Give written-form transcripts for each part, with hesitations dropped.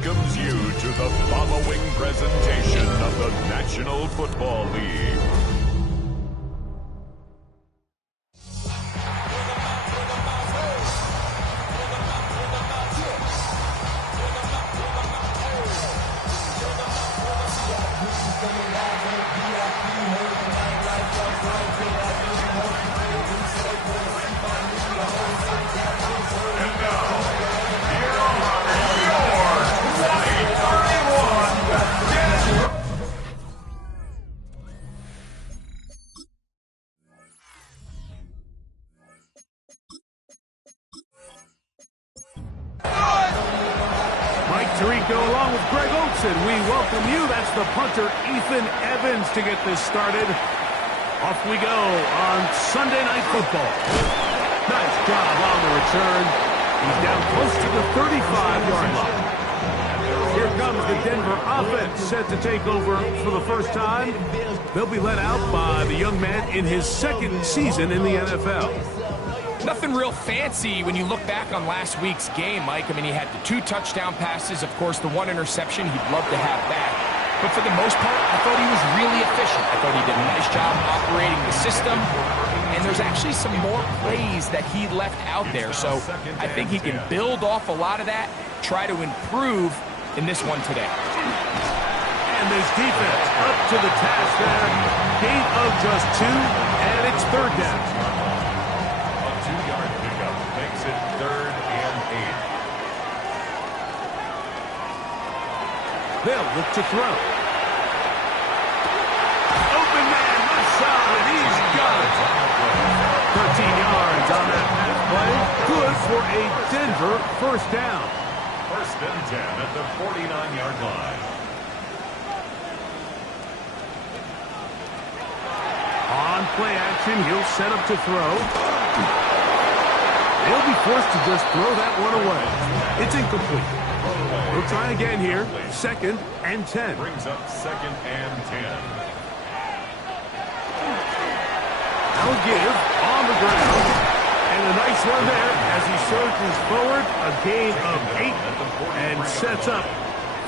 welcomes you to the following presentation of the National Football League. Along with Greg Olson, we welcome you. That's the punter, Ethan Evans, to get this started. Off we go on Sunday Night Football. Nice job on the return. He's down close to the 35-yard line. Here comes the Denver offense, set to take over for the first time. They'll be led out by the young man in his second season in the NFL. Nothing real fancy when you look back on last week's game, Mike. I mean, he had the 2 touchdown passes, of course, the 1 interception. He'd love to have back. But for the most part, I thought he was really efficient. I thought he did a nice job operating the system. And there's actually some more plays that he left out there. So I think he can build off a lot of that, try to improve in this one today. And this defense up to the task there. Gain of just 2, and it's third down. Makes it 3rd and 8. They'll look to throw. Open man, left side, he's got it. 13 yards on that pass play. Good for a Denver first down. 1st and 10 at the 49-yard line. On play action, he'll set up to throw. He'll be forced to just throw that one away. It's incomplete. We'll try again here. 2nd and 10. Brings up 2nd and 10. I'll give on the ground. And a nice one there as he surges forward. A gain of 8 and sets up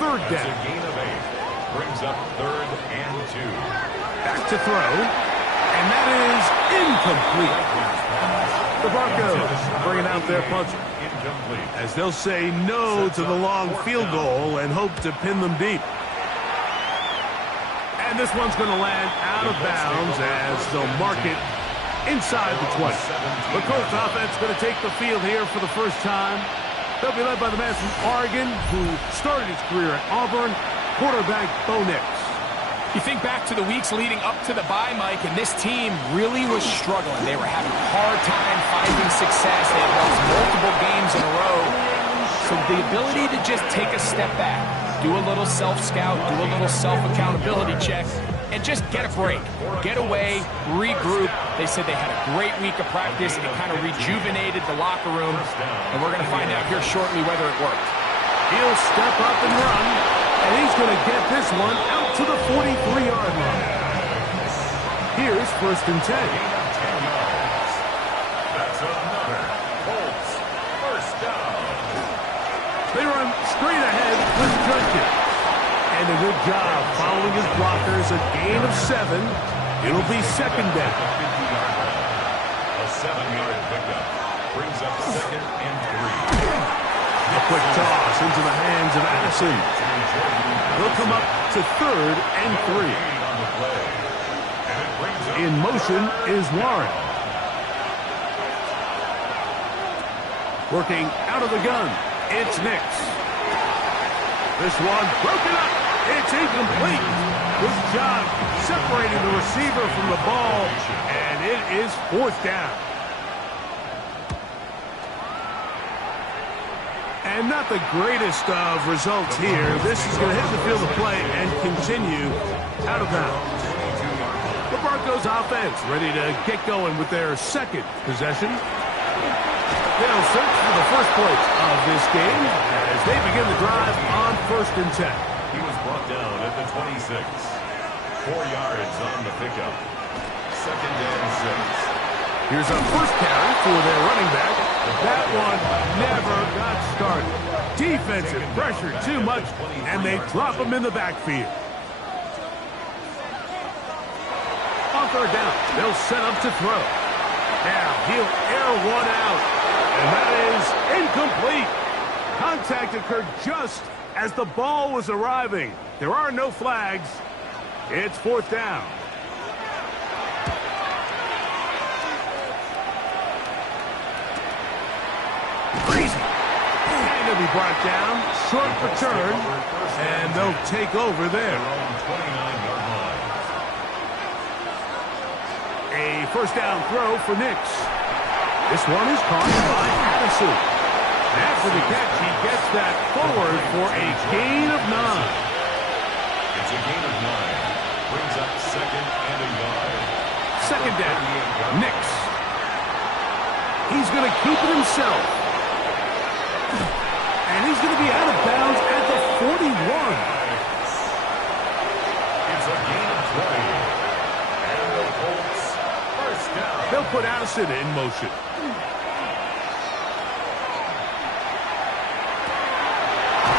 3rd down. That's a gain of 8. Brings up 3rd and 2. Back to throw. And that is incomplete. The Broncos bringing out their punter, as they'll say no to the long field goal and hope to pin them deep. And this one's going to land out of bounds as they'll mark it inside the 20. The Colts offense going to take the field here for the first time. They'll be led by the man from Oregon who started his career at Auburn, quarterback Bo Nix. You think back to the weeks leading up to the bye, Mike, and this team really was struggling. They were having a hard time finding success. They had lost multiple games in a row. So the ability to just take a step back, do a little self-scout, do a little self-accountability check, and just get a break. Get away, regroup. They said they had a great week of practice. It kind of rejuvenated the locker room. And we're going to find out here shortly whether it worked. He'll step up and run. And he's going to get this one out to the 43-yard line. Here's 1st and 10. 10 yards. That's another Colts first down. They run straight ahead with Jenkins. And a good job following his blockers. A gain of 7. It'll be 2nd down. A 7-yard pickup. Brings up 2nd and 3. A quick toss into the hands of Addison. He'll come up to 3rd and 3. In motion is Warren. Working out of the gun, it's Nix. This one broken up. It's incomplete. Good job separating the receiver from the ball, and it is 4th down. And not the greatest of results here. This is going to hit the field of play and continue out of bounds. The Broncos offense ready to get going with their 2nd possession. They'll search for the first points of this game as they begin the drive on 1st and 10. He was brought down at the 26. 4 yards on the pickup. 2nd and 6. Here's a first carry for their running back. That one never got started. Defensive pressure too much, and they drop him in the backfield. On third down, they'll set up to throw. Now he'll air one out, and that is incomplete. Contact occurred just as the ball was arriving. There are no flags. It's fourth down. Crazy. And he'll be brought down. Short return. And they'll take over there. A first down throw for Nix. This one is caught by Addison. After the catch, he gets that forward for a gain of 9. It's a gain of 9. Brings up second and a yard. Second down. Nix. He's going to keep it himself. And he's going to be out of bounds at the 41. It's a gain of 20. And the Colts first down. They'll put Addison in motion.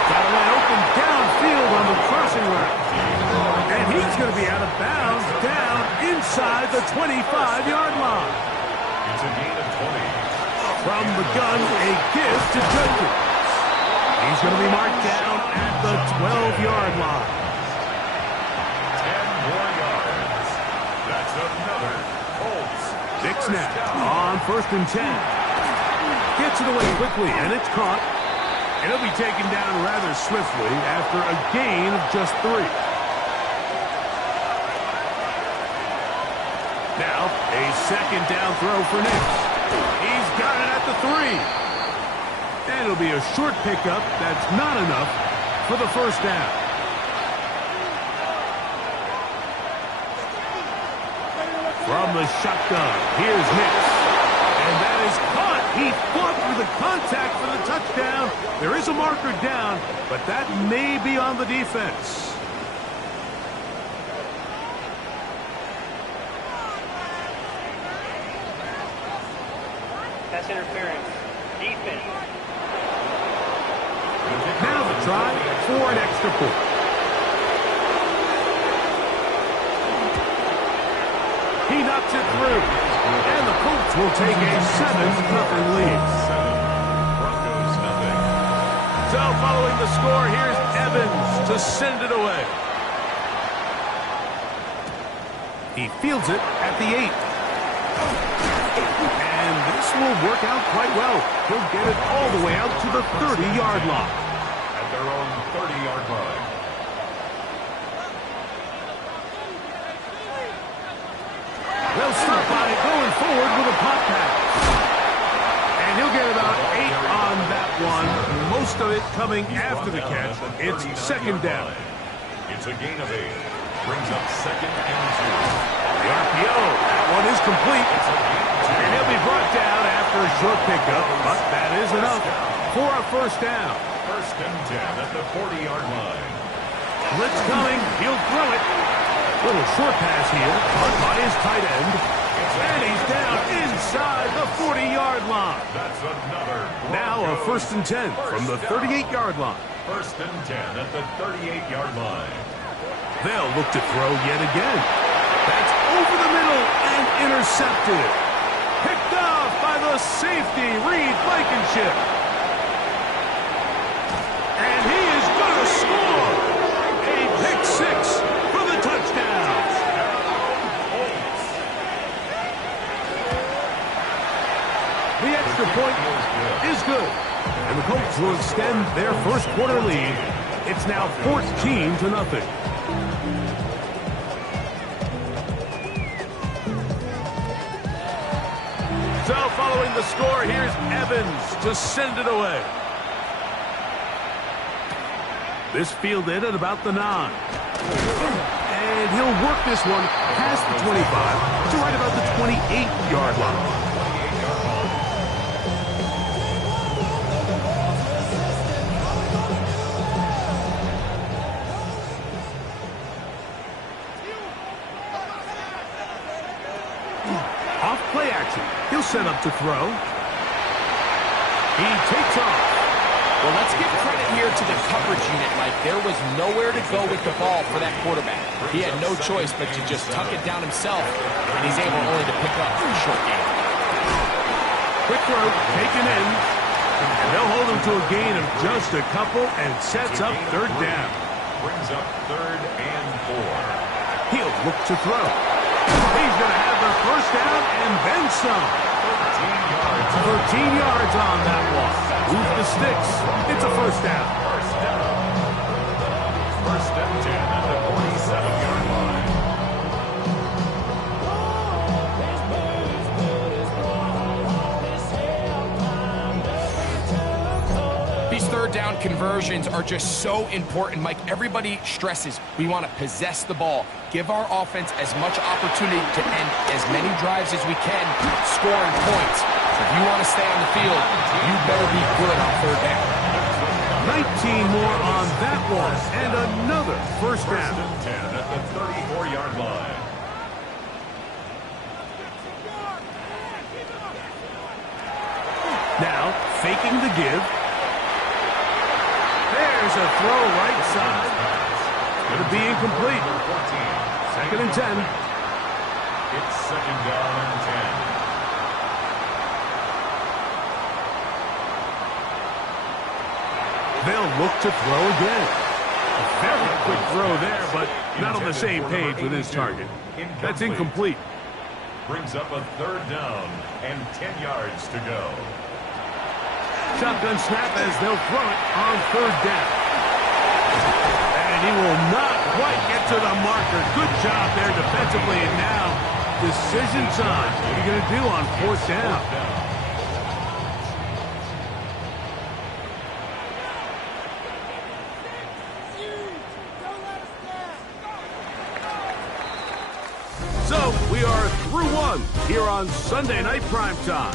Got a man open downfield on the crossing route. And he's going to be out of bounds down inside the 25-yard line. It's a gain of 20. From the gun, a gift to Judkins. He's going to be marked down at the 12-yard line. 10 more yards. That's another Colts. Big snap on first and 10. Gets it away quickly, and it's caught. And it'll be taken down rather swiftly after a gain of just 3. Now, a second down throw for Nix. He's got it at the 3. And it'll be a short pickup that's not enough for the first down. From the shotgun, here's Nix. And that is caught. He fought through the contact for the touchdown. There is a marker down, but that may be on the defense. That's interference. Defense. Now the try for an extra point. He knocks it through. And the Colts will take a 7-0 lead. Broncos nothing. So following the score, here's Evans to send it away. He fields it at the 8. And this will work out quite well. He'll get it all the way out to the 30-yard line. At their own 30-yard line. They'll start by going forward with a pop pass. And he'll get about 8 on that one. Most of it coming after the catch. It's second down. It's a gain of 8. Brings up second and 2. The RPO. That one is complete. And he'll be brought down after a short pickup. But that is enough for a first down. First and 10 at the 40-yard line. Blitz coming. He'll throw it. Little short pass here, caught by his tight end. And he's down inside the 40-yard line. That's another. Now a first and 10 from the 38-yard line. First and 10 at the 38-yard line. They'll look to throw yet again. That's over the middle and intercepted. Picked off by the safety, Reed Blankenship. And he is going to score. A pick 6 for the touchdown. The extra point is good. And the Colts will extend their first quarter lead. It's now 14-0. So following the score, here's Evans to send it away. This fielded at about the 9. And he'll work this one past the 25 to right about the 28-yard line. Off play action. He'll set up to throw. He takes off. Well, let's give credit here to the coverage unit, Mike. There was nowhere to go with the ball for that quarterback. He had no choice but to just tuck it down himself, and he's able only to pick up a short gain. Quick throw, taken in, and they'll hold him to a gain of just a couple and sets up third down. Brings up 3rd and 4. He'll look to throw. He's going to have the first down and then some. 13 yards on that one. Move the sticks. It's a first down. First and 10 at the 47-yard line. These third down conversions are just so important, Mike. Everybody stresses we want to possess the ball, give our offense as much opportunity to end as many drives as we can, scoring points. So if you want to stay on the field, you better be good on third down. 19 more on that one, and another first down. First and 10 at the 34-yard line. Now, faking the give. There's a throw right side. Going to be incomplete. 2nd and 10. It's 2nd down and 10. They'll look to throw again. A very quick throw there, but not on the same page with his target. That's incomplete. Brings up a 3rd down and 10 yards to go. Shotgun snap as they'll throw it on 3rd down. And he will not quite get to the marker. Good job there defensively, and now decision time. What are you going to do on 4th down? So, we are through one here on Sunday Night Primetime.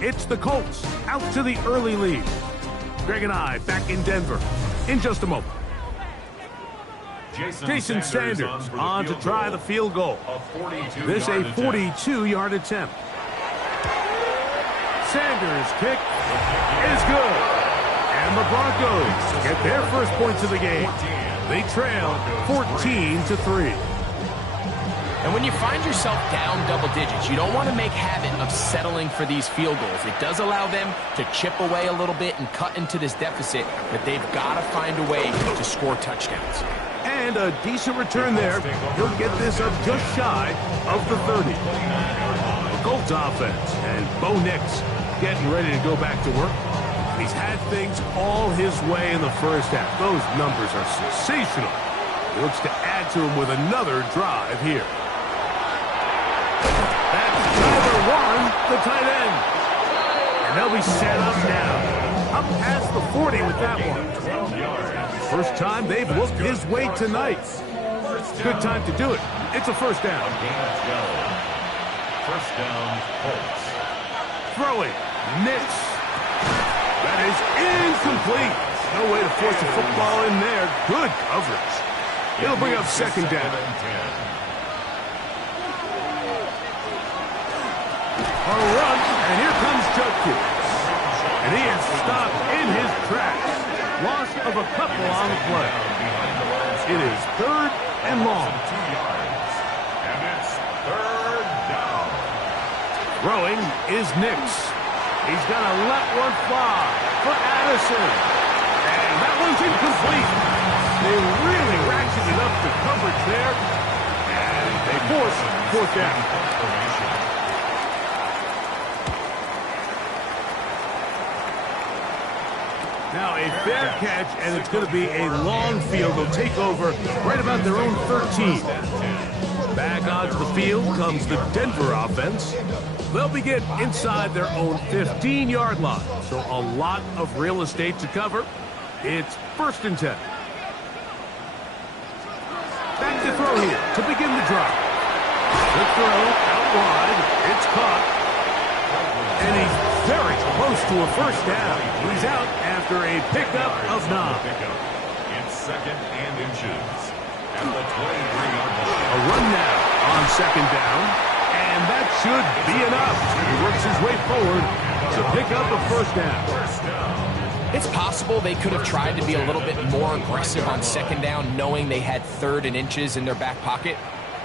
It's the Colts out to the early lead. Greg and I back in Denver in just a moment. Jason Sanders on to try the field goal. This a 42-yard attempt. Sanders' kick is good. And the Broncos get their first points of the game. They trail 14-3. And when you find yourself down double digits, you don't want to make habit of settling for these field goals. It does allow them to chip away a little bit and cut into this deficit, but they've got to find a way to score touchdowns. And a decent return there. He'll get this up just shy of the 30. The Colts offense and Bo Nix getting ready to go back to work. He's had things all his way in the first half. Those numbers are sensational. He looks to add to them with another drive here. That's Tyler Warren, the tight end. And they'll be set up now. Up past the 40 with that one. First time they've looked his way tonight. Good time to do it. It's a first down. First down, Colts. Throwing. Nix. That is incomplete. No way to force a football in there. Good coverage. It'll bring up 2nd down. A run, and here comes Judkins. And he is stopped in his tracks. Loss of a couple on the play. It is 3rd and long. 2 yards. And it's 3rd down. Throwing is Nix. He's going to let one fly for Addison. And that one's incomplete. They really ratcheted up the coverage there. And they force 4th down. Now a fair catch, and it's going to be a long field. They'll take over right about their own 13. Back onto the field comes the Denver offense. They'll begin inside their own 15-yard line. So a lot of real estate to cover. It's 1st and 10. Back to throw here to begin the drive. The throw out wide. It's caught. And he's very close to a first down. He's out after a pickup of 9. It's 2nd and inches. At the 23-yard line. A run now on 2nd down. And that should be enough. He works his way forward to pick up a first down. First down. It's possible they could have tried to be a little bit more aggressive on second down, knowing they had 3rd and inches in their back pocket.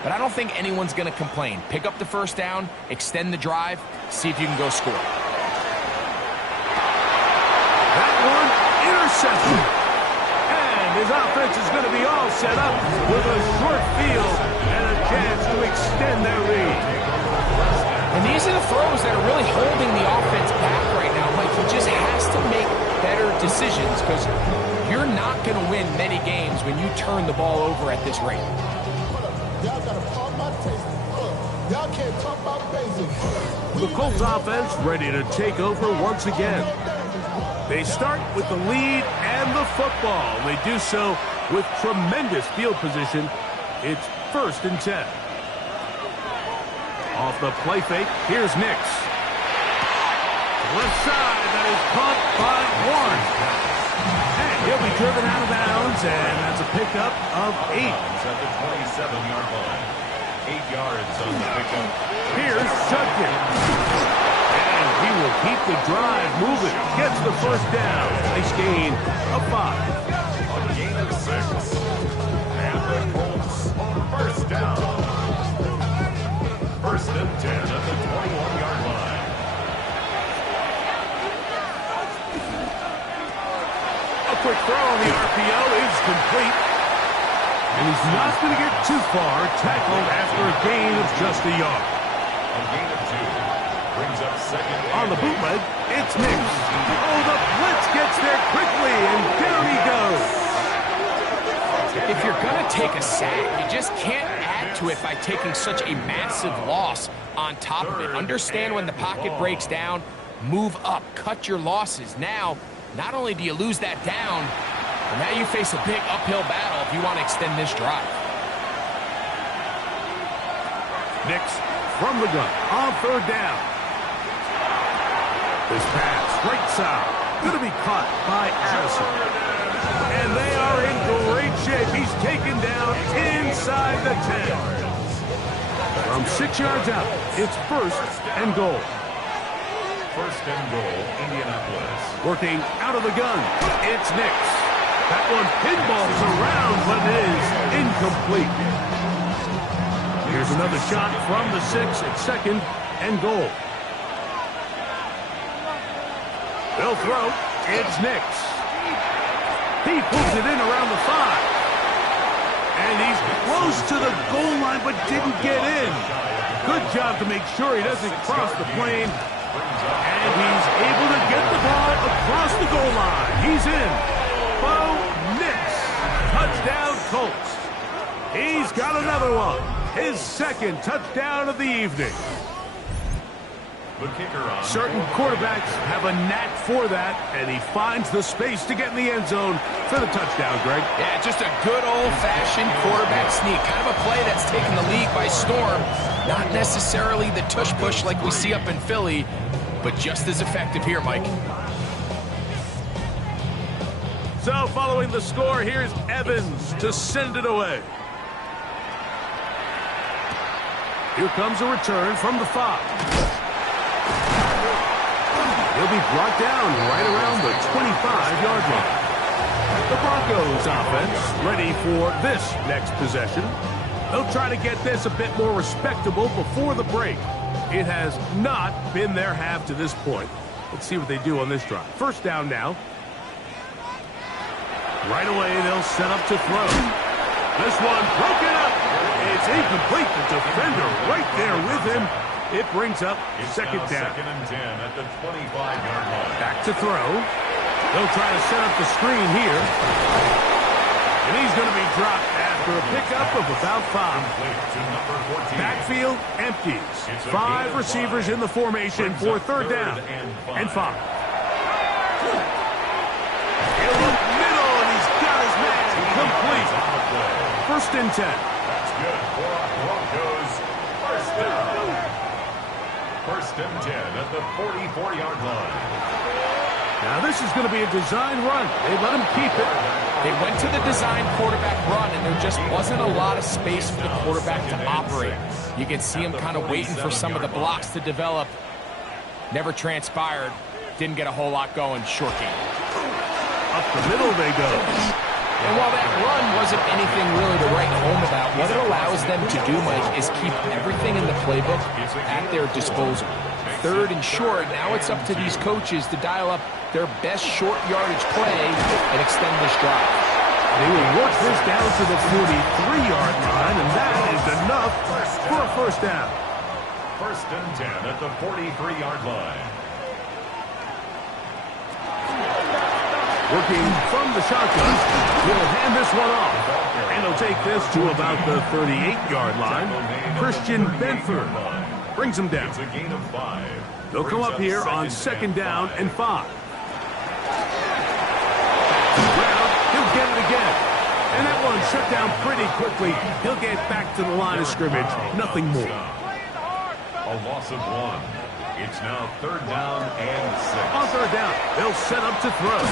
But I don't think anyone's going to complain. Pick up the first down, extend the drive, see if you can go score. That one intercepted. And his offense is going to be all set up with a short field and a chance to extend their lead. And these are the throws that are really holding the offense back right now. Mike, he just has to make better decisions because you're not going to win many games when you turn the ball over at this rate. Y'all gotta pop my taste. Y'all can't talk about basics. The Colts offense ready to take over once again. They start with the lead and the football. They do so with tremendous field position. It's 1st and 10. Off the play fake, here's Nix. Left side, that is caught by Warren. And he'll be driven out of bounds, and that's a pickup of 8. At the 27-yard line. 8 yards on the pickup. Here's Judkins. And he will keep the drive moving. Gets the first down. Nice gain of 5. A gain of 6. And the Colts, first down. 1st and 10 at the 21-yard line. A quick throw on the RPO is complete. And he's not going to get too far. Tackled after a gain of just a yard. A gain of 2. Brings up 2nd. On the bootleg, it's Nix. Oh, the blitz gets there quickly, and down he goes. If you're going to take a sack, you just can't add to it by taking such a massive loss on top of it. Understand when the pocket breaks down, move up, cut your losses. Now, not only do you lose that down, but now you face a big uphill battle if you want to extend this drive. Nix from the gun on 3rd down. This pass, right side, going to be caught by Addison. And they are in great shape. He's taken down inside the 10. From 6 yards out, it's 1st and goal. 1st and goal, Indianapolis. Working out of the gun, it's Nix. That one pinballs around, but it is incomplete. Here's another shot from the 6 at 2nd and goal. They'll throw. It's Nix. He pulls it in around the 5. And he's close to the goal line, but didn't get in. Good job to make sure he doesn't cross the plane. And he's able to get the ball across the goal line. He's in. Bo Nix. Touchdown, Colts. He's got another one. His 2nd touchdown of the evening. The kicker on. Certain quarterbacks have a knack for that, and he finds the space to get in the end zone for the touchdown, Greg. Yeah, just a good old-fashioned quarterback sneak. Kind of a play that's taken the league by storm. Not necessarily the tush-push like we see up in Philly, but just as effective here, Mike. So following the score, here's Evans to send it away. Here comes a return from the 5. He'll be brought down right around the 25-yard line. The Broncos offense ready for this next possession. They'll try to get this a bit more respectable before the break. It has not been their half to this point. Let's see what they do on this drive. 1st down now. Right away, they'll set up to throw. This one broken up. It's incomplete. The defender right there with him. It brings up 2nd down. 2nd and 10 at the 25-yard line. Back to throw. They'll try to set up the screen here. And he's going to be dropped after a pickup of about 5. Backfield empties. 5 receivers in the formation for 3rd down and 5. He'll look middle, and he's got his man complete. 1st and 10. That's good for Broncos. 1st down. 1st and 10 at the 44-yard line. Now this is going to be a design run. They let him keep it. They went to the design quarterback run, and there just wasn't a lot of space for the quarterback to operate. You can see him kind of waiting for some of the blocks to develop. Never transpired. Didn't get a whole lot going. Short game. Up the middle they go. And while that run wasn't anything really to write home about, what it allows them to do, Mike, is keep everything in the playbook at their disposal. Third and short, now it's up to these coaches to dial up their best short yardage play and extend this drive. They will work this down to the 43-yard line, and that is enough for a first down. First and 10 at the 43-yard line. Working from the shotgun, he'll hand this one off. And he'll take this to about the 38-yard line. Christian Benford brings him down. It's a gain of 5. They'll come up here on second down and 5. He'll get it again. And that one shut down pretty quickly. He'll get back to the line of scrimmage. Nothing more. A loss of 1. It's now third down and 6. On third down, they'll set up to throw.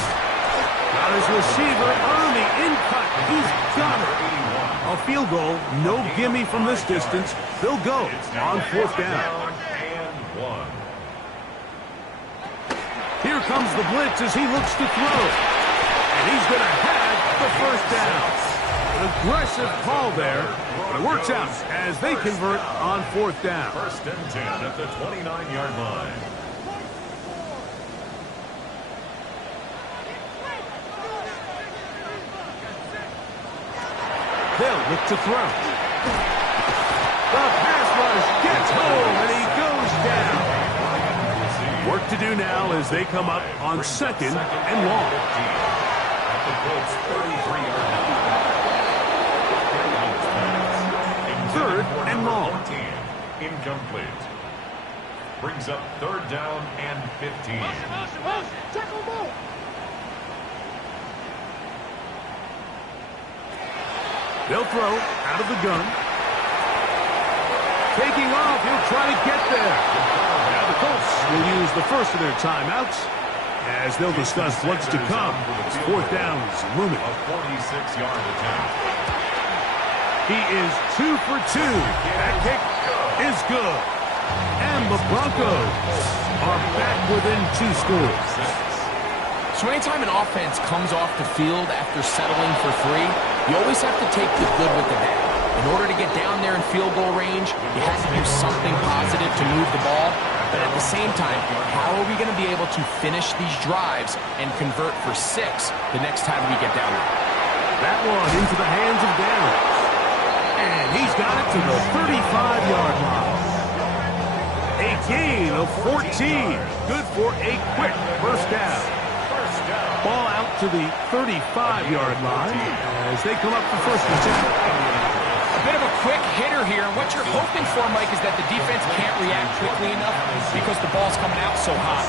Got his receiver on the in-cut. He's got it. A field goal, no gimme from this distance. They'll go on fourth down. And 1. Here comes the blitz as he looks to throw. And he's going to have the first down. An aggressive call there, but it works out as they convert on fourth down. First and 10 at the 29-yard line. They'll look to throw. The pass rush gets home, and he goes down. Work to do now as they come up on second and long. At the Colts 33-yard line. Third and long. 14. Incomplete. Brings up third down and 15. They'll throw out of the gun. Taking off, he'll try to get there. Now the Colts will use the first of their timeouts as they'll discuss what's to come. It's fourth down is looming. A 46-yard attempt. He is 2 for 2. That kick is good. And the Broncos are back within 2 scores. So anytime an offense comes off the field after settling for 3, you always have to take the good with the bad. In order to get down there in field goal range, you have to do something positive to move the ball. But at the same time, how are we going to be able to finish these drives and convert for 6 the next time we get down there? That one into the hands of Downs. And he's got it to the 35-yard line. A gain of 14. Good for a quick first down. Ball out to the 35-yard line as they come up for first and 10. A bit of a quick hitter here. And what you're hoping for, Mike, is that the defense can't react quickly enough because the ball's coming out so hot.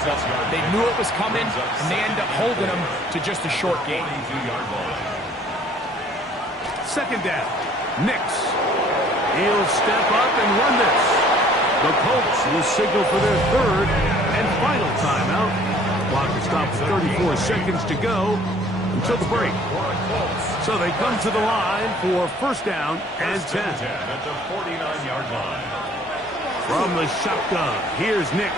They knew it was coming, and they end up holding them to just a short gain. Second down. Nix. He'll step up and run this. The Colts will signal for their third and final timeout. Clock is stopped with 34 seconds to go until the break. So they come to the line for first down and 10. At the 49-yard line. From the shotgun, here's Nix.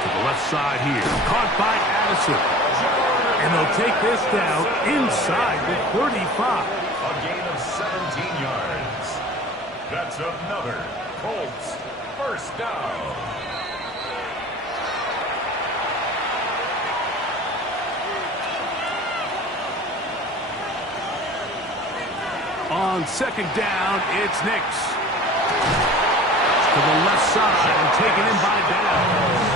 To the left side here, caught by Addison. And they'll take this down inside the 35. A gain of 17 yards. That's another Colts first down. On second down, it's Nix. To the left side and taken in by Downs.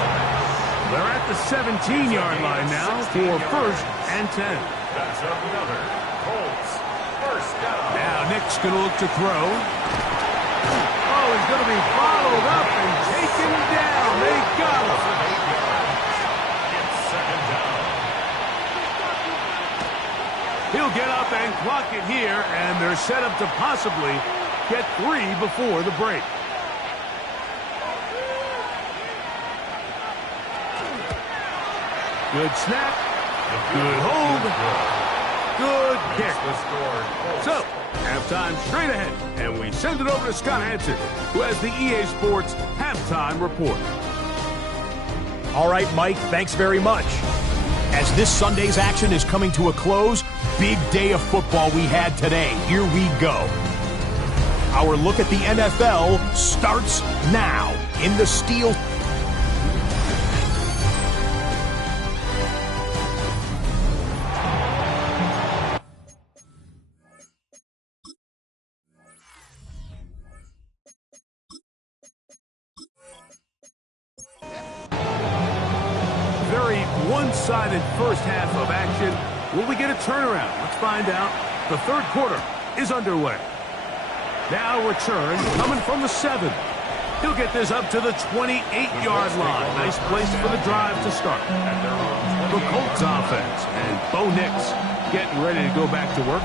They're at the 17-yard line now for first and 10. That's another Colts first down. Now Nix going to look to throw. Oh, he's going to be followed up and taken down. They got him. It's second down. He'll get up and clock it here, and they're set up to possibly get 3 before the break. Good snap. Good hold. Good kick. So, halftime straight ahead, and we send it over to Scott Hansen, who has the EA Sports Halftime Report. All right, Mike, thanks very much. As this Sunday's action is coming to a close, big day of football we had today. Here we go. Our look at the NFL starts now in the Steel. Very one-sided first half of action. Will we get a turnaround? Let's find out. The third quarter is underway. Now return coming from the 7. He'll get this up to the 28-yard line. Nice place for the drive to start. The Colts offense and Bo Nix getting ready to go back to work.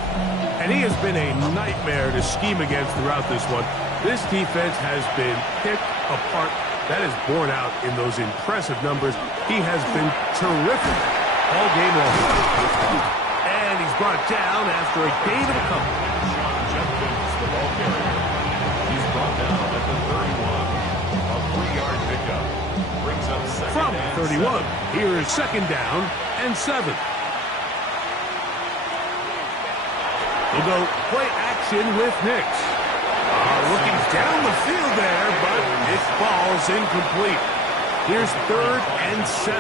And he has been a nightmare to scheme against throughout this one. This defense has been picked apart. That is borne out in those impressive numbers. He has been terrific all game long. And he's brought down after a gain of a couple. The ball carrier. He's brought down at the 31. A 3-yard pickup. Brings up second From and 31, 7. here is second down and 7. We'll go play action with Nix. Looking down the field there, but it falls incomplete. Here's third and 7.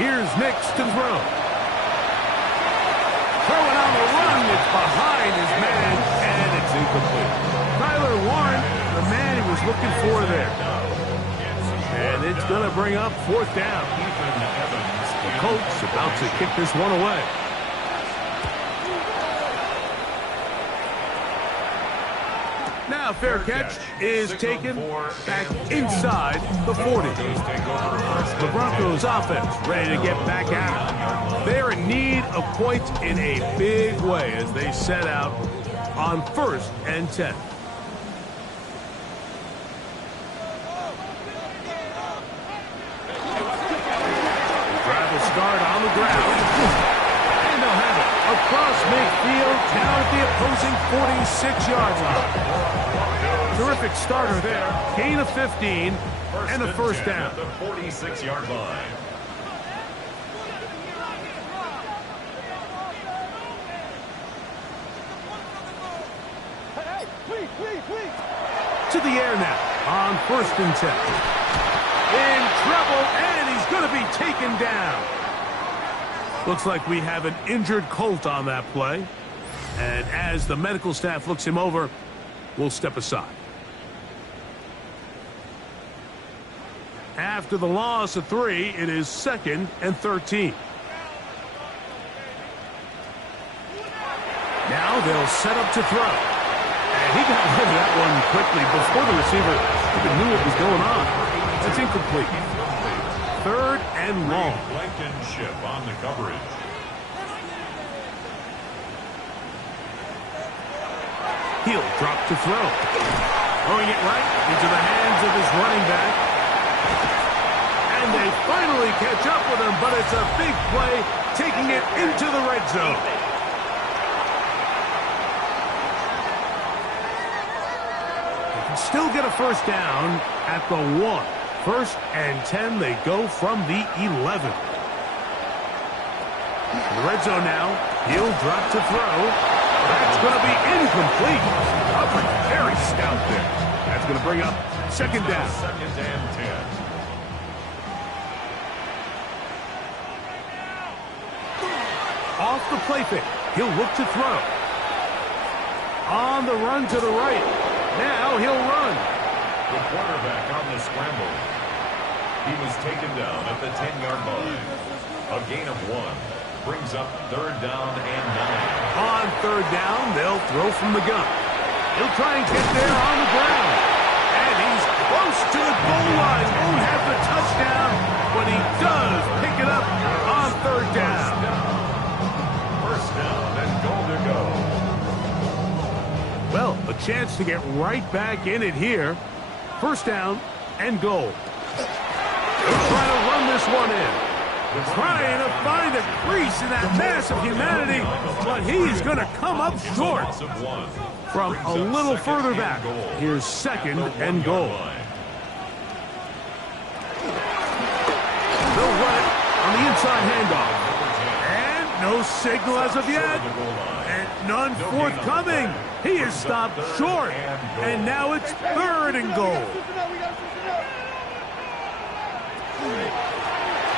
Here's Nix to throw. Throwing on the run, it's behind his man, and it's incomplete. Tyler Warren, the man he was looking for there. And it's going to bring up fourth down. The Colts about to kick this one away. Now fair catch is taken back inside the 40. The Broncos offense ready to get back at it. They're in need of points in a big way as they set out on 1st and 10. Drive will start on the ground. And they'll have it across midfield down at the opposing 46-yard line. Terrific starter there. Gain of 15 and a first down. At the 46-yard line. To the air now on 1st and 10. In trouble, and he's going to be taken down. Looks like we have an injured Colt on that play. And as the medical staff looks him over, we'll step aside. After the loss of 3, it is 2nd and 13. Now they'll set up to throw. And he got rid of that one quickly before the receiver even knew what was going on. That's incomplete. 3rd and long. Blankenship on the coverage. He'll drop to throw. Throwing it right into the hands of his running back. And they finally catch up with him, but it's a big play, taking it into the red zone. They can still get a first down at the 1. 1st and 10, they go from the 11. In the red zone now, he'll drop to throw. That's going to be incomplete. Coverage very stout there. That's going to bring up second down. 2nd and 10. Off the play fake. He'll look to throw. On the run to the right. Now he'll run. The quarterback on the scramble. He was taken down at the 10-yard line. A gain of 1. Brings up 3rd down and 9. On 3rd down, they'll throw from the gun. He'll try and get there on the ground. And he's close to the goal line. Won't have the touchdown, but he does pick it up on 3rd down. First down and goal to go. Well, a chance to get right back in it here. 1st down and goal. They'll try to run this one in. Trying to find a crease in that mass of humanity, but he's going to come up short. From a little further back, here's 2nd and goal. handoff. And no signal as of yet. And none forthcoming. He is stopped short. And now it's 3rd and goal.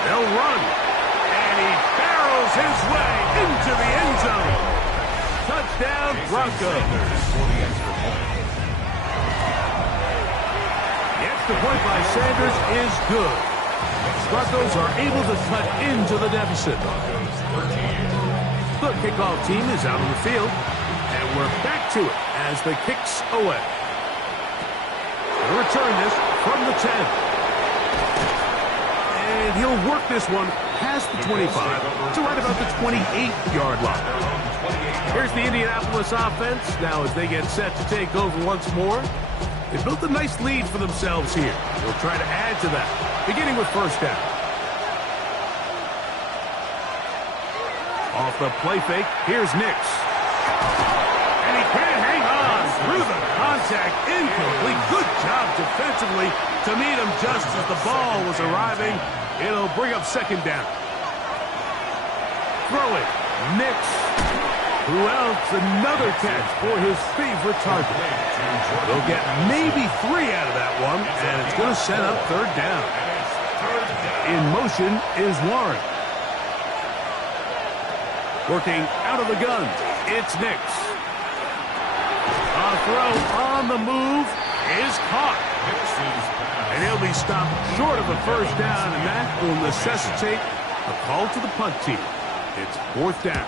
They'll run. And he barrels his way into the end zone. Touchdown, Broncos. The extra point by Sanders is good. Broncos are able to cut into the deficit. The kickoff team is out on the field, and we're back to it as the kick's away. They'll return this from the 10. And he'll work this one past the 25 to right about the 28-yard line. Here's the Indianapolis offense. Now as they get set to take over once more, they built a nice lead for themselves here. They'll try to add to that, beginning with first down. Off the play fake, here's Nix. And he can't hang on through the contact. Incomplete. Good job defensively to meet him just as the ball was arriving. It'll bring up second down. Throw it. Nix. Who else? Another catch for his favorite target. They'll get maybe 3 out of that one, and it's going to set up third down. In motion is Warren. Working out of the gun, it's Nix. A throw on the move is caught. And he'll be stopped short of a first down, and that will necessitate a call to the punt team. It's 4th down.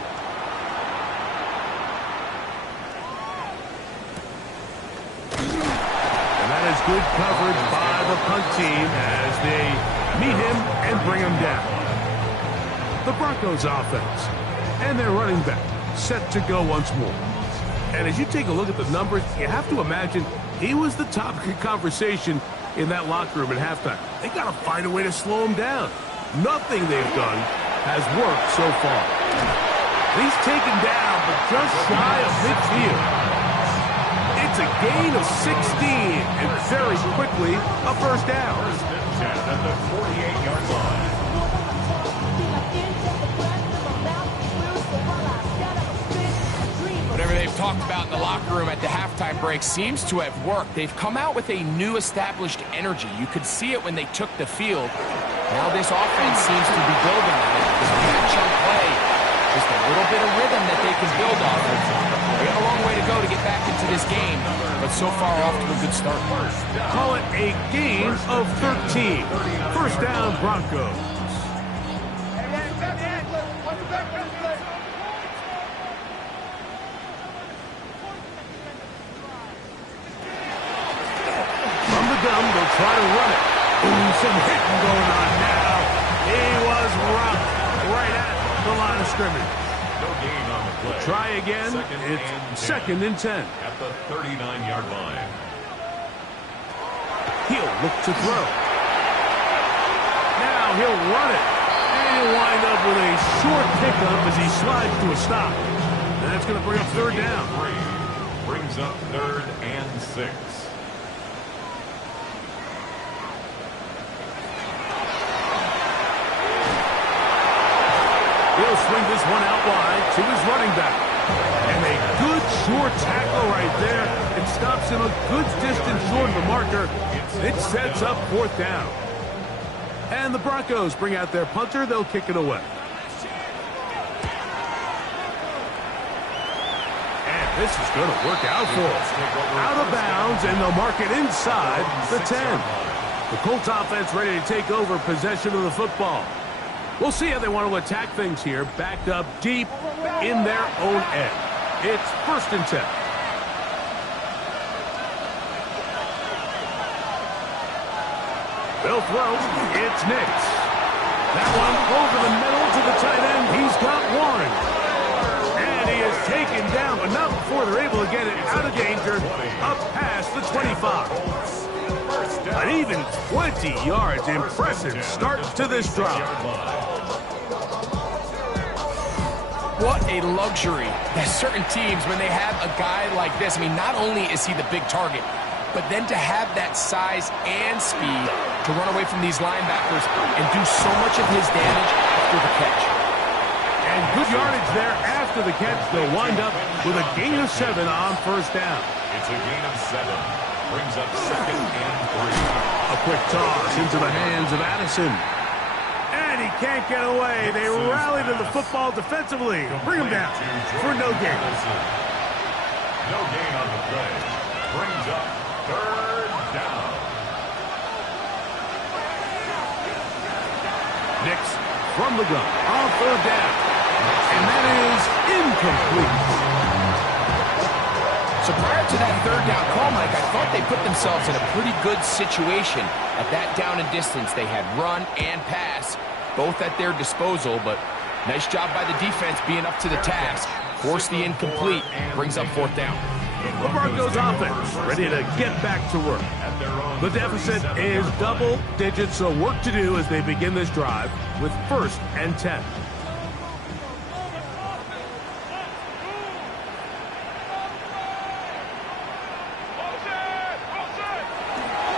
And that is good coverage by the punt team as they meet him and bring him down. The Broncos offense. And their running back set to go once more. And as you take a look at the numbers, you have to imagine he was the topic of conversation in that locker room at halftime. They got to find a way to slow him down. Nothing they've done has worked so far. He's taken down, but just shy of midfield. It's a gain of 16, and very quickly, a first down. First and 10 at the 48-yard line. Whatever they've talked about in the locker room at the halftime break seems to have worked. They've come out with a new established energy. You could see it when they took the field. Now this offense seems to be building on it. This catch-up play, just a little bit of rhythm that they can build off of. They got a long way to go to get back into this game, but so far off to a good start. Call it a gain of 13. First down, Broncos. They'll try to run it. Ooh, some hitting going on now. He was rocked right at the line of scrimmage. No gain on the play. We'll try again. It's 2nd and 10. At the 39-yard line. He'll look to throw. Now he'll run it. And he'll wind up with a short pickup as he slides to a stop. And that's going to bring up third down. Brings up 3rd and 6. He'll swing this one out wide to his running back. And a good short tackle right there. It stops him a good distance short of the marker. It sets up 4th down. And the Broncos bring out their punter. They'll kick it away. And this is going to work out for them. Out of bounds, and they'll mark it inside the 10. The Colts offense ready to take over possession of the football. We'll see how they want to attack things here, backed up deep in their own end. It's 1st and 10. They'll throw. It's Nix. That one over the middle to the tight end. He's got Warren. And he is taken down, but not before they're able to get it out of danger, up past the 25. An even 20 yards. Impressive start to this drive. What a luxury that certain teams, when they have a guy like this, I mean, not only is he the big target, but then to have that size and speed to run away from these linebackers and do so much of his damage after the catch. And good yardage there after the catch. They'll wind up with a gain of 7 on first down. It's a gain of 7. Brings up 2nd and 3. A quick toss into the hands of Addison. And he can't get away. They rally to the football defensively. Bring him down for no gain. No gain on the play. Brings up 3rd down. Nix from the gun on 3rd down. And that is incomplete. So prior to that 3rd down call, Mike, I thought they put themselves in a pretty good situation. At that down and distance, they had run and pass, both at their disposal, but nice job by the defense being up to the task. Force the incomplete, brings up 4th down. The Broncos offense ready to get back to work. The deficit is double digits, so work to do as they begin this drive with 1st and 10.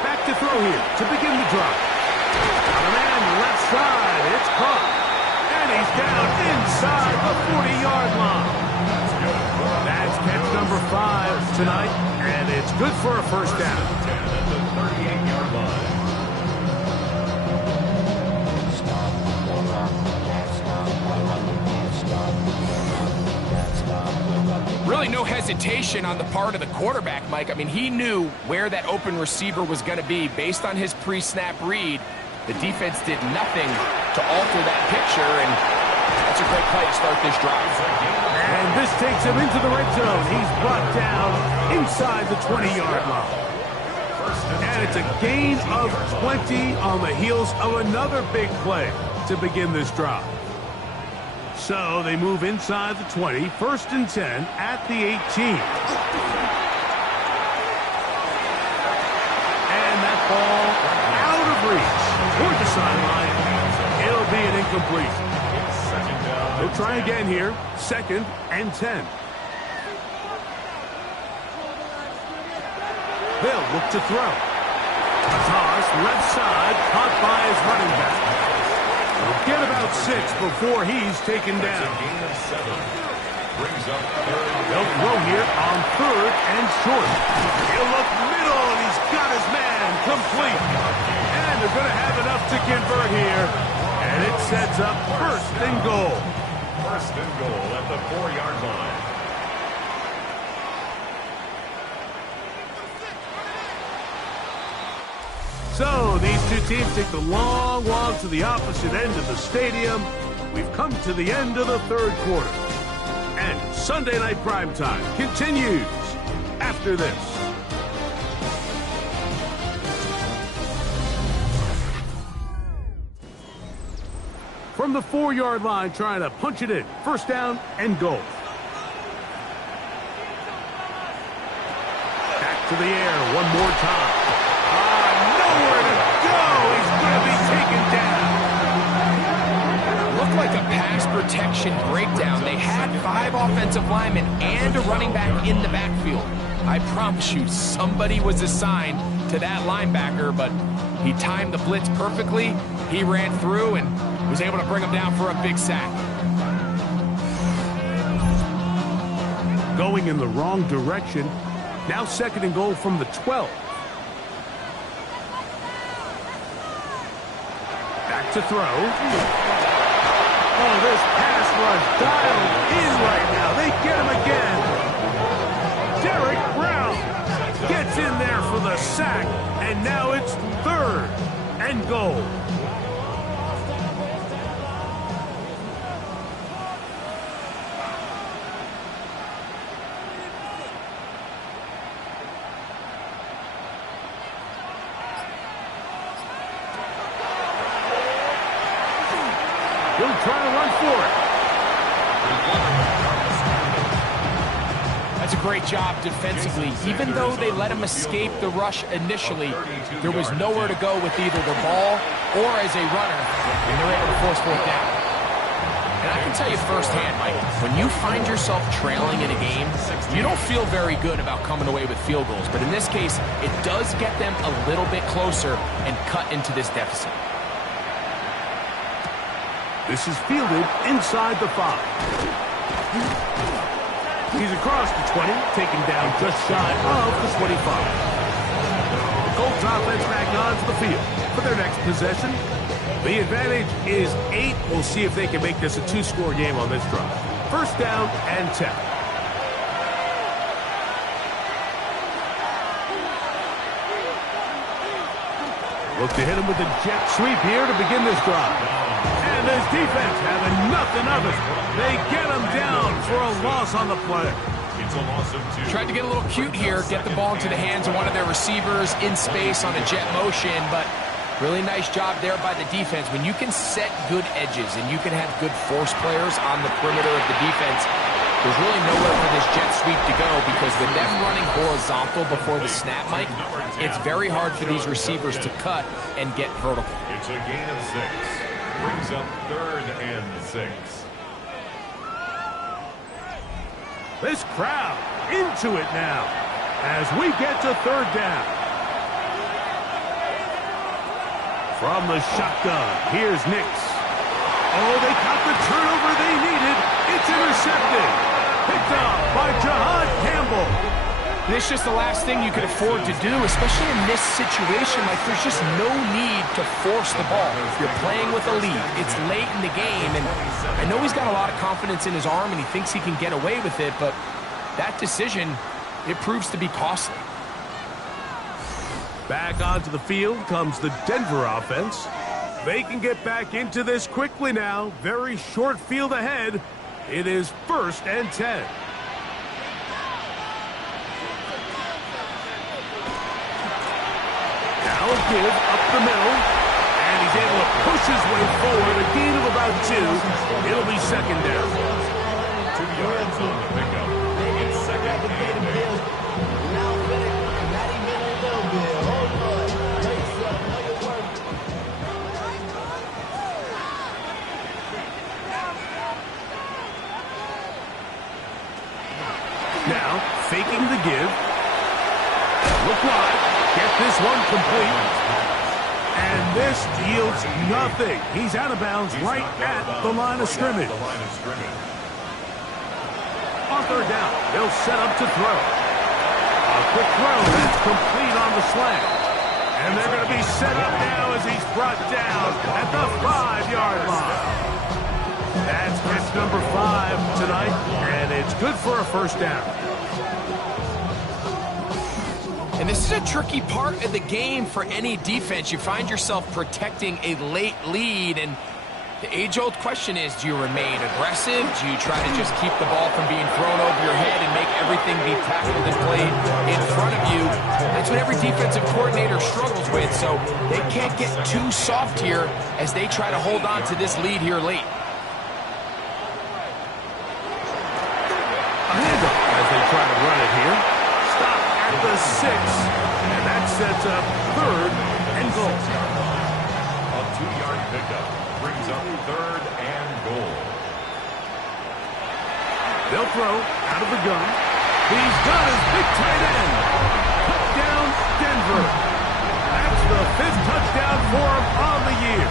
Back to throw here to begin the drive. On a man left side, it's caught. And he's down inside the 40-yard line. That's catch number 5 tonight, and it's good for a first down. 10 at the 38-yard line. Really no hesitation on the part of the quarterback, Mike. I mean, he knew where that open receiver was going to be based on his pre-snap read. The defense did nothing to alter that picture, and that's a great play to start this drive. And this takes him into the red zone. He's brought down inside the 20-yard line. And it's a gain of 20 on the heels of another big play to begin this drive. So they move inside the 20, 1st and 10 at the 18. And that ball out of reach toward the sideline. It'll be an incomplete. They'll try again here, 2nd and 10. They'll look to throw. A toss, left side, caught by his running back. We'll get about 6 before he's taken down. It's a gain of 7. Brings up 3rd. They'll throw here on 3rd and short. He'll look middle, and he's got his man complete. And they're going to have enough to convert here. And it sets up 1st and goal. 1st and goal at the 4-yard line. So these two teams take the long walk to the opposite end of the stadium. We've come to the end of the 3rd quarter. And Sunday Night Primetime continues after this. From the 4-yard line, trying to punch it in. 1st down and goal. Back to the air one more time. Nowhere to go. He's going to be taken down. Looked like a pass protection breakdown. They had 5 offensive linemen and a running back in the backfield. I promise you, somebody was assigned to that linebacker, but he timed the blitz perfectly. He ran through and was able to bring him down for a big sack. Going in the wrong direction. Now 2nd and goal from the 12. Back to throw. Oh, this pass rush dialed in right now. They get him again. Derek Brown gets in there for the sack, and now it's 3rd and goal. He'll try to run for it. That's a great job defensively. Even though they let him escape the rush initially, there was nowhere to go with either the ball or as a runner, and they're able to force 4th down. And I can tell you firsthand, Mike, when you find yourself trailing in a game, you don't feel very good about coming away with field goals. But in this case, it does get them a little bit closer and cut into this deficit. This is fielded inside the 5. He's across the 20, taken down just shy of the 25. The Colts offense back onto the field for their next possession. The advantage is 8. We'll see if they can make this a 2-score game on this drive. First down and 10. Look to hit him with a jet sweep here to begin this drive. And his defense having nothing of it. They get him down for a loss on the play. It's a loss of 2. Tried to get a little cute here, get the ball into the hands of one of their receivers in space on a jet motion, but really nice job there by the defense. When you can set good edges and you can have good force players on the perimeter of the defense, there's really nowhere for this jet sweep to go because with them running horizontal before the snap, Mike, it's very hard for these receivers to cut and get vertical. It's a gain of 6. Brings up 3rd and 6. This crowd into it now as we get to 3rd down. From the shotgun, here's Nix. Oh, they caught the turnover they needed. It's intercepted. Picked up by Jahad Campbell. This is just the last thing you could afford to do, especially in this situation. Like, there's just no need to force the ball. You're playing with a lead. It's late in the game, and I know he's got a lot of confidence in his arm, and he thinks he can get away with it, but that decision, it proves to be costly. Back onto the field comes the Denver offense. They can get back into this quickly now. Very short field ahead. It is 1st and 10. Now a give up the middle. And he's able to push his way forward. A gain of about 2. It'll be 2nd down. 2 yards on the pickup. It's 2nd and 8. Now, faking the give. Look wide. Get this one complete. And this yields nothing. He's out of bounds right at the line of scrimmage. On 3rd down, they'll set up to throw. A quick throw that's complete on the slant. And they're going to be set up now as he's brought down at the 5-yard line. That's catch number 5 tonight, and it's good for a 1st down. And this is a tricky part of the game for any defense. You find yourself protecting a late lead, and the age-old question is, do you remain aggressive? Do you try to just keep the ball from being thrown over your head and make everything be tackled and played in front of you? That's what every defensive coordinator struggles with, so they can't get too soft here as they try to hold on to this lead here late. A handoff as they try to run it here. Stop at the 6, and that sets up 3rd and goal. A 2-yard pickup brings up 3rd and goal. They'll throw out of the gun. He's got his big tight end. Touchdown, Denver. That's the 5th touchdown for him on the year.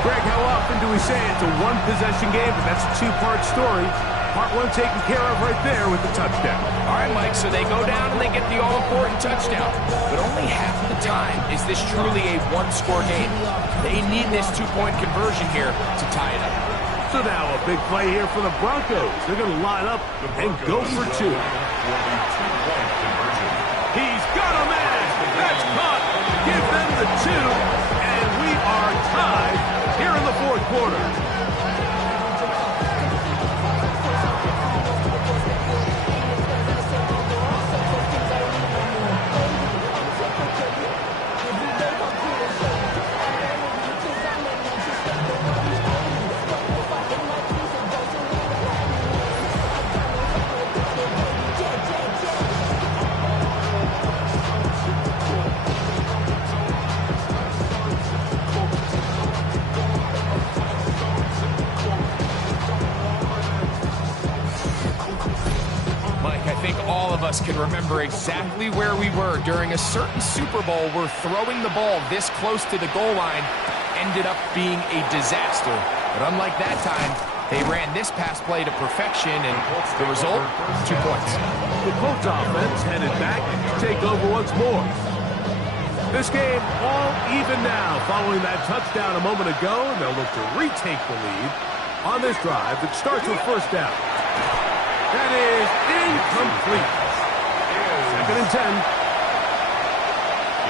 Greg, how often do we say it's a one-possession game, but that's a 2-part story? Part 1 taken care of right there with the touchdown. All right, Mike, so they go down and they get the all-important touchdown. But only half the time is this truly a 1-score game. They need this 2-point conversion here to tie it up. So now a big play here for the Broncos. They're going to line up and go for 2. He's got a man. That's caught. Give them the 2. And we are tied here in the 4th quarter. Can remember exactly where we were during a certain Super Bowl. We're throwing the ball this close to the goal line, ended up being a disaster. But unlike that time, they ran this pass play to perfection, and the result, 2 points. The Colts offense headed back to take over once more. This game all even now following that touchdown a moment ago, and they'll look to retake the lead on this drive that starts with first down. That is incomplete. 2nd and 10.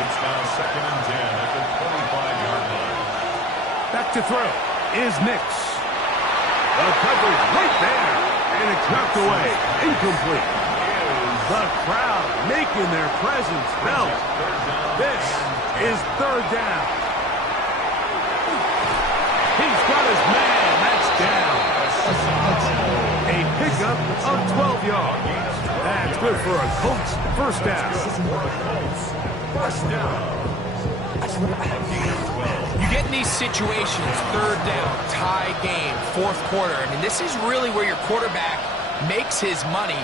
It's now 2nd and 10 at the 25-yard line. Back to throw is Nix. The coverage right there, and it's knocked away. Incomplete. The crowd making their presence felt. This is 3rd down. He's got his man. That's down. A pickup of 12 yards. That's good for a Colts first down. First down. You get in these situations, 3rd down, tie game, 4th quarter. I mean, this is really where your quarterback makes his money.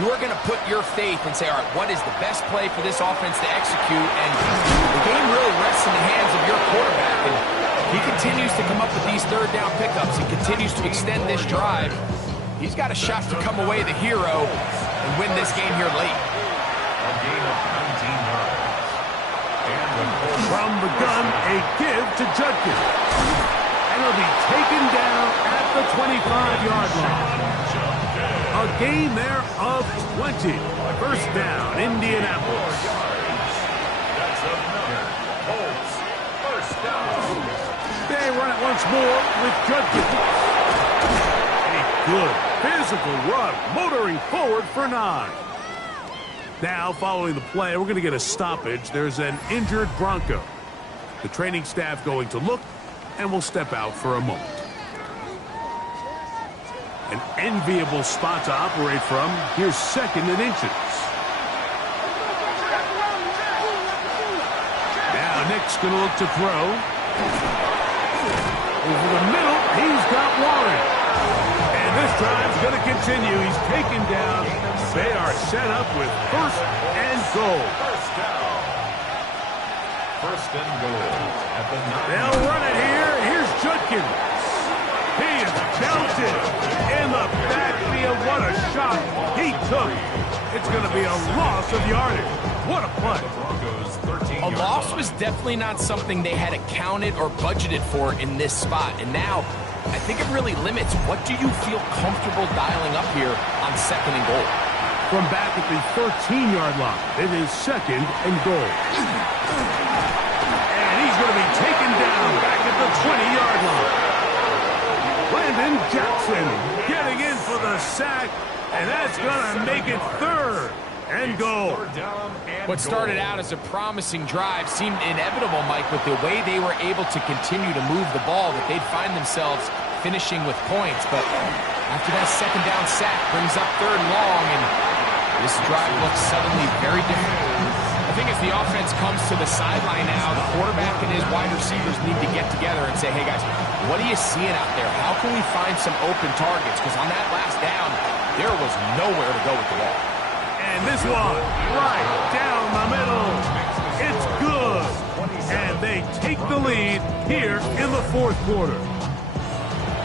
You are going to put your faith and say, all right, what is the best play for this offense to execute? And the game really rests in the hands of your quarterback. And he continues to come up with these 3rd down pickups. He continues to extend this drive. He's got a shot to come away the hero and win this game here late. A gain of 19 yards. From the gun, a give to Judkins. And he'll be taken down at the 25-yard line. A gain there of 20. First down, Indianapolis. That's another Colts first down. They run it once more with Judkins. A good physical run, motoring forward for 9. Now, following the play, we're going to get a stoppage. There's an injured Bronco. The training staff going to look, and will step out for a moment. An enviable spot to operate from. Here's 2nd and inches. Now Nick's going to look to throw. Over the middle, he's got Warren. And this drive's going to continue. He's taken down. They are set up with 1st and goal. First down. 1st and goal at the 9. They'll run it here. Here's Judkins. He is counted in the backfield. What a shot he took. It's going to be a loss of yardage. What a play. Broncos 13 A loss was definitely not something they had accounted or budgeted for in this spot. And now, I think it really limits what do you feel comfortable dialing up here on 2nd and goal. From back at the 13-yard line, it is 2nd and goal. And he's going to be taken down back at the 20-yard line. Landon Jackson getting in for the sack, and that's going to make it 3rd and goal. What started out as a promising drive seemed inevitable, Mike, with the way they were able to continue to move the ball, that they'd find themselves finishing with points. But after that 2nd down sack brings up 3rd and long, and this drive looks suddenly very different. I think as the offense comes to the sideline now, the quarterback and his wide receivers need to get together and say, hey, guys, what are you seeing out there? How can we find some open targets? Because on that last down, there was nowhere to go with the ball. And this one, right down the middle. It's good. And they take the lead here in the 4th quarter.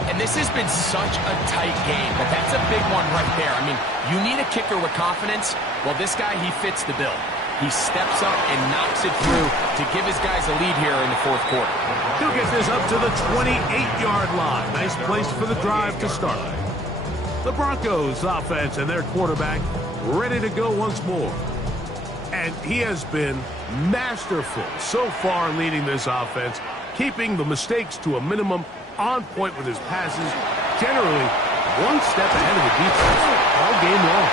And this has been such a tight game, but that's a big one right there. I mean, you need a kicker with confidence. Well, this guy, he fits the bill. He steps up and knocks it through to give his guys a lead here in the 4th quarter. He'll get this up to the 28-yard line. Nice place for the drive to start. The Broncos offense and their quarterback ready to go once more. And he has been masterful so far in leading this offense, keeping the mistakes to a minimum, on point with his passes, generally one step ahead of the defense all game long.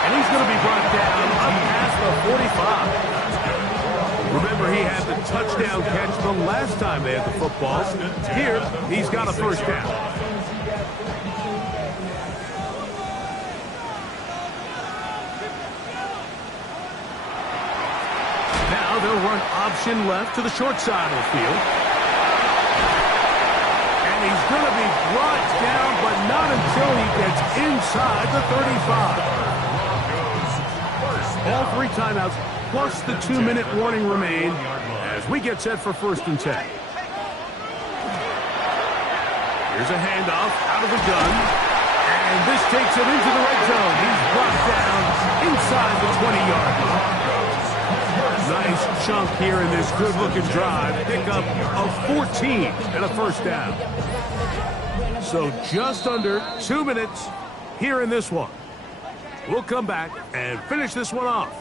And he's going to be brought down up past the 45. Remember, he had the touchdown catch the last time they had the football. Here, he's got a first down. Now they'll run option left to the short side of the field. And he's going to be brought down, but not until he gets inside the 35. All 3 timeouts, plus the 2-minute warning remain as we get set for 1st and 10. Here's a handoff out of the gun. And this takes him into the red zone. He's brought down inside the 20-yard line. Nice chunk here in this good-looking drive. Pick up of 14 and a first down. So just under 2 minutes here in this one. We'll come back and finish this one off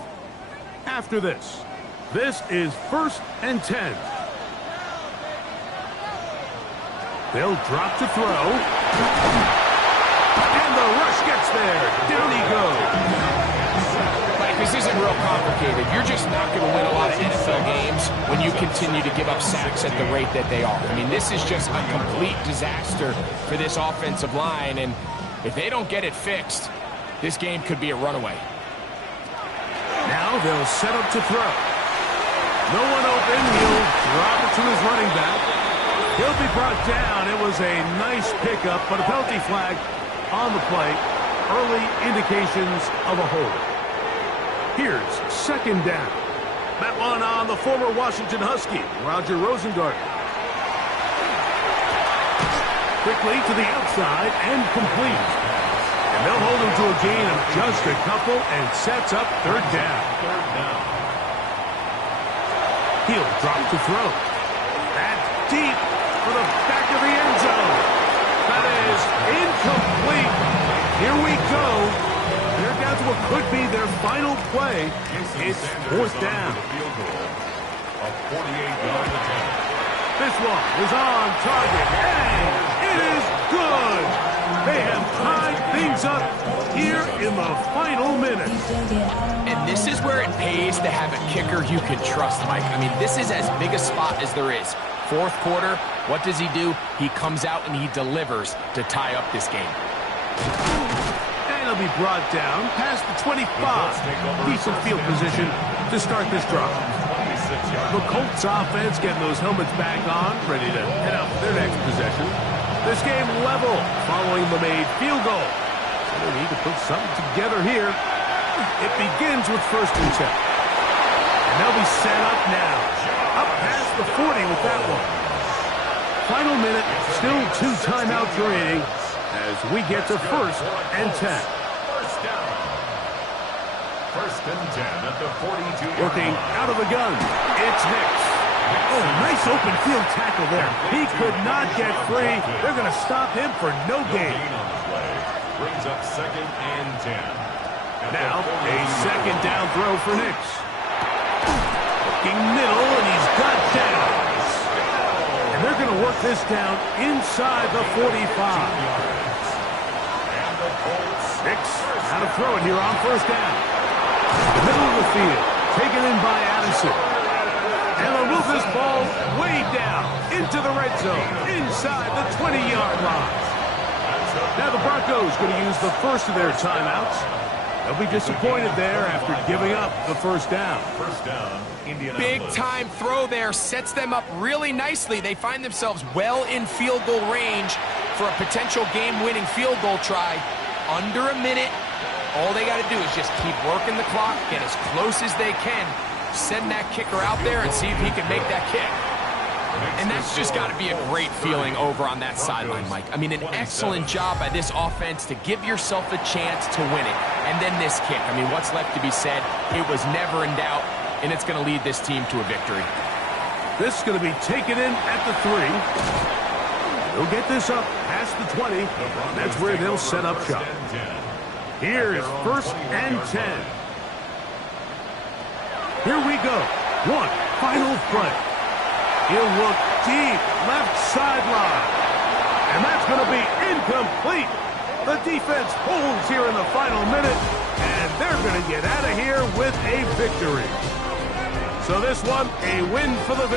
after this. This is 1st and 10. They'll drop to throw. And the rush gets there. Down he goes. Like, this isn't real complicated. You're just not going to win a lot of NFL games when you continue to give up sacks at the rate that they are. I mean, this is just a complete disaster for this offensive line, and if they don't get it fixed, this game could be a runaway. Now they'll set up to throw. No one open. He'll drop it to his running back. He'll be brought down. It was a nice pickup, but a penalty flag on the play. Early indications of a hold. Here's 2nd down. That one on the former Washington Husky, Roger Rosengarten. Quickly to the outside and complete. And they'll hold him to a gain of just a couple and sets up 3rd down. He'll drop to throw. That's deep for the back of the end zone. That is incomplete. Here we go. They're down to what could be their final play. It's 4th down. A 48-yard attempt. This one is on target, and it is good. They have tied things up here in the final minutes. And this is where it pays to have a kicker you can trust, Mike. I mean, this is as big a spot as there is. 4th quarter, what does he do? He comes out and he delivers to tie up this game. And he'll be brought down past the 25. Decent field position to start this drive. The Colts offense getting those helmets back on, ready to head out for their next possession. This game level following the made field goal. So they need to put something together here. It begins with 1st and 10. And they'll be set up now. Up past the 40 with that one. Final minute, still 2 timeouts remaining as we get to 1st and 10. 1st and 10 at the 42-yard Working line. out of the gun. It's Nix. Oh, nice open field tackle there. He could not get free. They're going to stop him for no gain. On the play brings up 2nd and 10. Now, a 2nd down throw for Nix. Looking middle, and he's got down. And they're going to work this down inside the 45. Nix out of throw it here on 1st down. The middle of the field, taken in by Addison. And they'll move this ball way down into the red zone, inside the 20-yard line. Now the Broncos going to use the first of their timeouts. They'll be disappointed there after giving up the 1st down. 1st down, Indianapolis. Big-time throw there sets them up really nicely. They find themselves well in field goal range for a potential game-winning field goal try. Under a minute. All they got to do is just keep working the clock, get as close as they can, send that kicker out there and see if he can make that kick. And that's just got to be a great feeling over on that sideline, Mike. I mean, an excellent job by this offense to give yourself a chance to win it. And then this kick. I mean, what's left to be said? It was never in doubt, and it's going to lead this team to a victory. This is going to be taken in at the 3. They'll get this up past the 20. That's where they'll set up shop. Here's 1st and 10. Here we go. One final play. He'll look deep left sideline. And that's going to be incomplete. The defense holds here in the final minute, and they're going to get out of here with a victory. So this one, a win for the